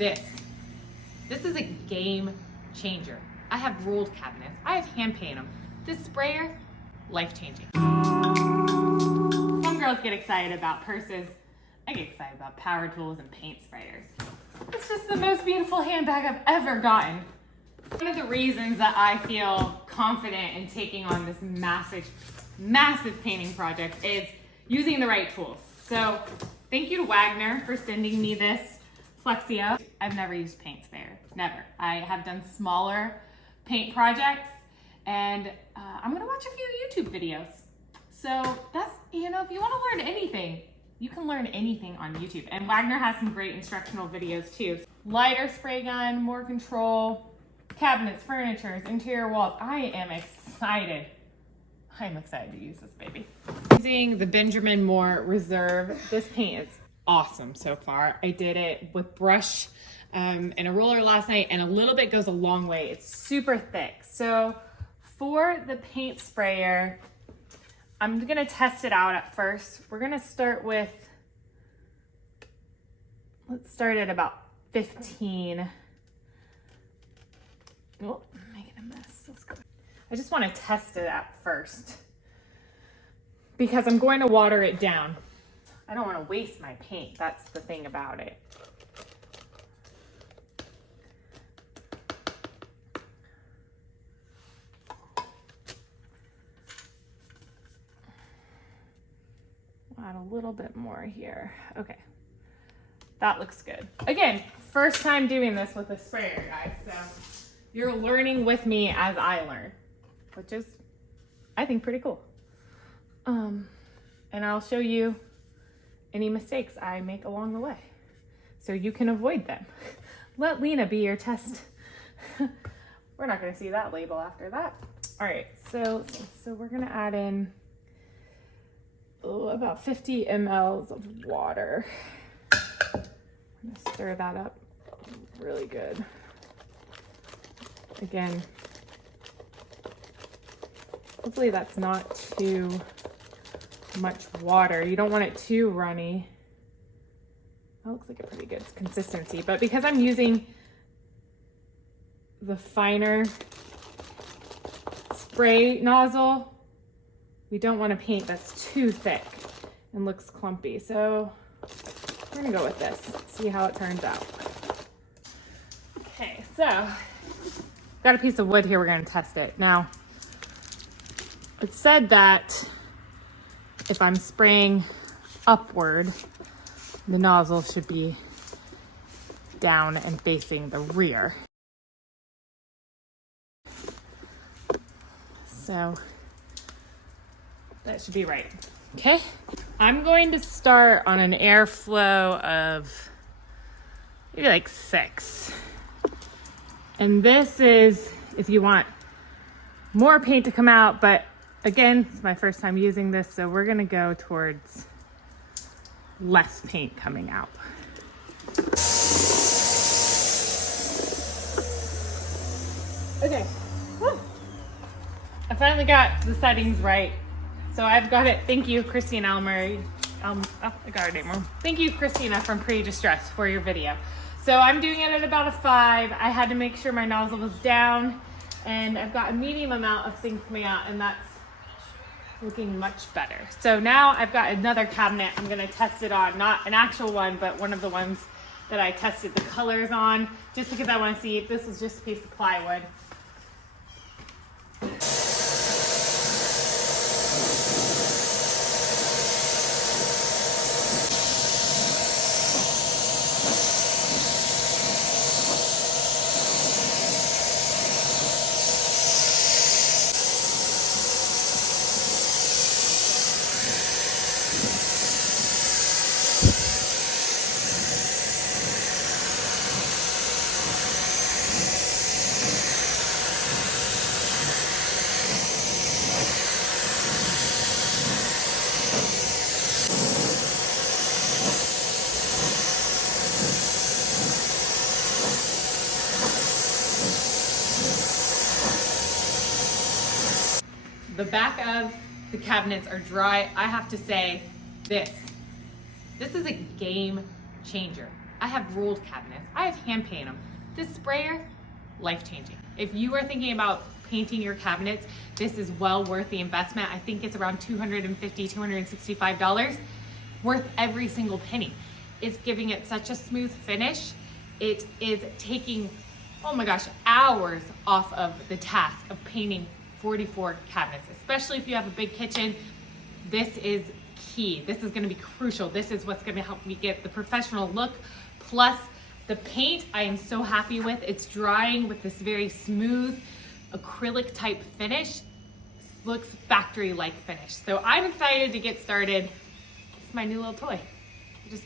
This is a game changer. I have rolled cabinets. I have hand painted them. This sprayer, life-changing. Some girls get excited about purses. I get excited about power tools and paint sprayers. It's just the most beautiful handbag I've ever gotten. One of the reasons that I feel confident in taking on this massive painting project is using the right tools. So thank you to Wagner for sending me this Flexio. I've never used paint sprayer, never. I have done smaller paint projects and I'm gonna watch a few YouTube videos. So that's, if you wanna learn anything, you can learn anything on YouTube. And Wagner has some great instructional videos too. Lighter spray gun, more control, cabinets, furniture, interior walls. I am excited. I'm excited to use this baby. Using the Benjamin Moore Reserve. This paint is awesome so far. I did it with brush and a roller last night, and a little bit goes a long way. It's super thick. So for the paint sprayer, I'm gonna test it out at first. We're gonna start with, let's start at about 15. Oh, I'm making a mess. Let's go. I just want to test it at first because I'm going to water it down. I don't want to waste my paint. That's the thing about it. Add a little bit more here. Okay, that looks good. Again, first time doing this with a sprayer, guys, so you're learning with me as I learn, which is, I think, pretty cool. And I'll show you any mistakes I make along the way so you can avoid them. Let Lena be your test. We're not gonna see that label after that. All right, so we're gonna add in about 50 mLs of water. I'm gonna stir that up really good. Again, hopefully that's not too much water. You don't want it too runny. That looks like a pretty good consistency, but because I'm using the finer spray nozzle, we don't want to paint that's too thick and looks clumpy. So we're gonna go with this, see how it turns out. Okay, so got a piece of wood here, we're gonna test it. Now, it said that if I'm spraying upward, the nozzle should be down and facing the rear. So that should be right. Okay, I'm going to start on an airflow of maybe like 6. And this is if you want more paint to come out, but again, it's my first time using this, so we're gonna go towards less paint coming out. Okay, woo. I finally got the settings right. So I've got it. Thank you, Christina Almery. I got her name wrong. Thank you, Christina from Pretty Distressed, for your video. So I'm doing it at about a 5. I had to make sure my nozzle was down, and I've got a medium amount of things coming out, and that's looking much better. So now I've got another cabinet I'm gonna test it on, not an actual one, but one of the ones that I tested the colors on, just because I wanna see if this was just a piece of plywood. The back of the cabinets are dry. I have to say this is a game changer. I have rolled cabinets. I have hand painted them. This sprayer, life-changing. If you are thinking about painting your cabinets, this is well worth the investment. I think it's around $250, $265, worth every single penny. It's giving it such a smooth finish. It is taking, oh my gosh, hours off of the task of painting 44 cabinets, especially if you have a big kitchen. This is key. This is gonna be crucial. This is what's gonna help me get the professional look. Plus the paint, I am so happy with. It's drying with this very smooth acrylic type finish. Looks factory-like finish. So I'm excited to get started. It's my new little toy. I'm just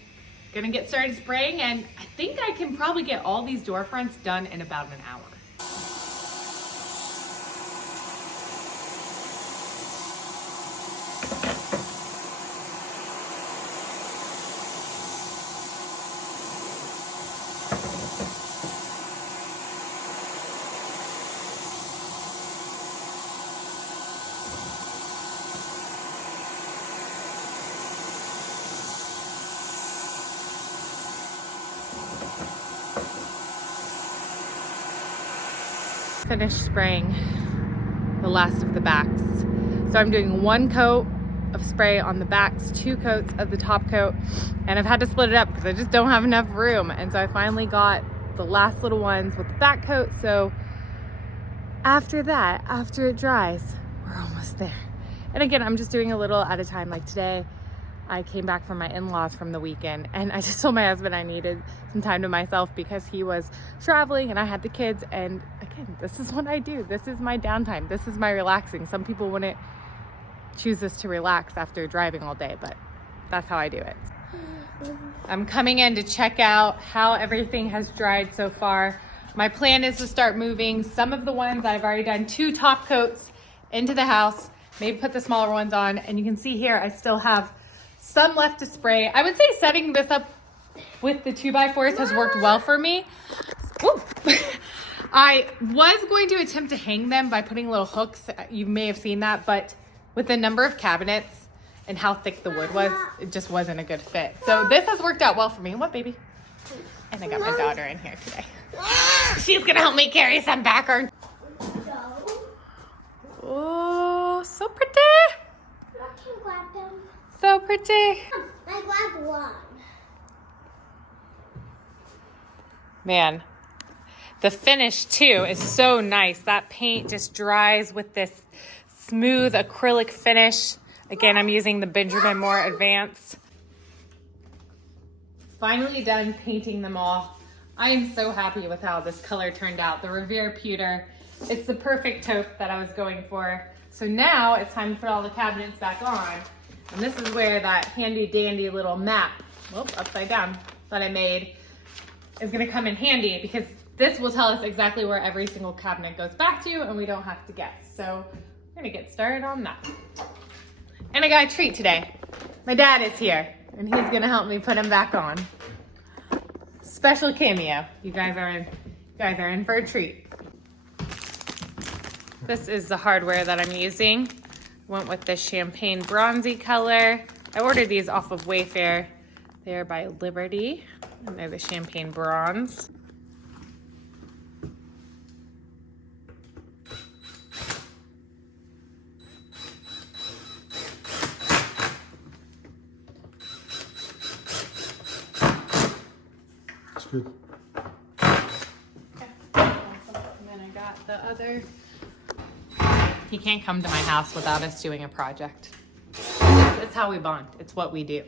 gonna get started spraying, and I think I can probably get all these door fronts done in about an hour. Finished spraying the last of the backs. So I'm doing 1 coat of spray on the backs, 2 coats of the top coat, and I've had to split it up because I just don't have enough room. And so I finally got the last little ones with the back coat. So after that, after it dries, we're almost there. And again, I'm just doing a little at a time. Like today, I came back from my in-laws from the weekend, and I just told my husband I needed some time to myself because he was traveling and I had the kids. And again, this is what I do. This is my downtime. This is my relaxing. Some people wouldn't choose this to relax after driving all day, but that's how I do it. I'm coming in to check out how everything has dried so far. My plan is to start moving some of the ones I've already done 2 top coats into the house, maybe put the smaller ones on. And you can see here, I still have some left to spray. I would say setting this up with the 2x4s has worked well for me. Woo. I was going to attempt to hang them by putting little hooks. You may have seen that, but with the number of cabinets and how thick the wood was, it just wasn't a good fit. So this has worked out well for me. What, baby? And I got my daughter in here today. She's gonna help me carry some backer. Oh, so pretty. I can grab them. So pretty. I grabbed one. Man, the finish too is so nice. That paint just dries with this smooth acrylic finish. Again, I'm using the Benjamin Moore Advance. Finally done painting them all. I am so happy with how this color turned out. The Revere Pewter, it's the perfect taupe that I was going for. So now it's time to put all the cabinets back on. And this is where that handy dandy little map, upside down, that I made is gonna come in handy, because this will tell us exactly where every single cabinet goes back to and we don't have to guess. So we're gonna get started on that. And I got a treat today. My dad is here and he's gonna help me put them back on. Special cameo. You guys are in for a treat. This is the hardware that I'm using. Went with the champagne bronzy color. I ordered these off of Wayfair. They're by Liberty, and they're the champagne bronze. That's good. Okay. And then I got the other. He can't come to my house without us doing a project. It's how we bond. It's what we do.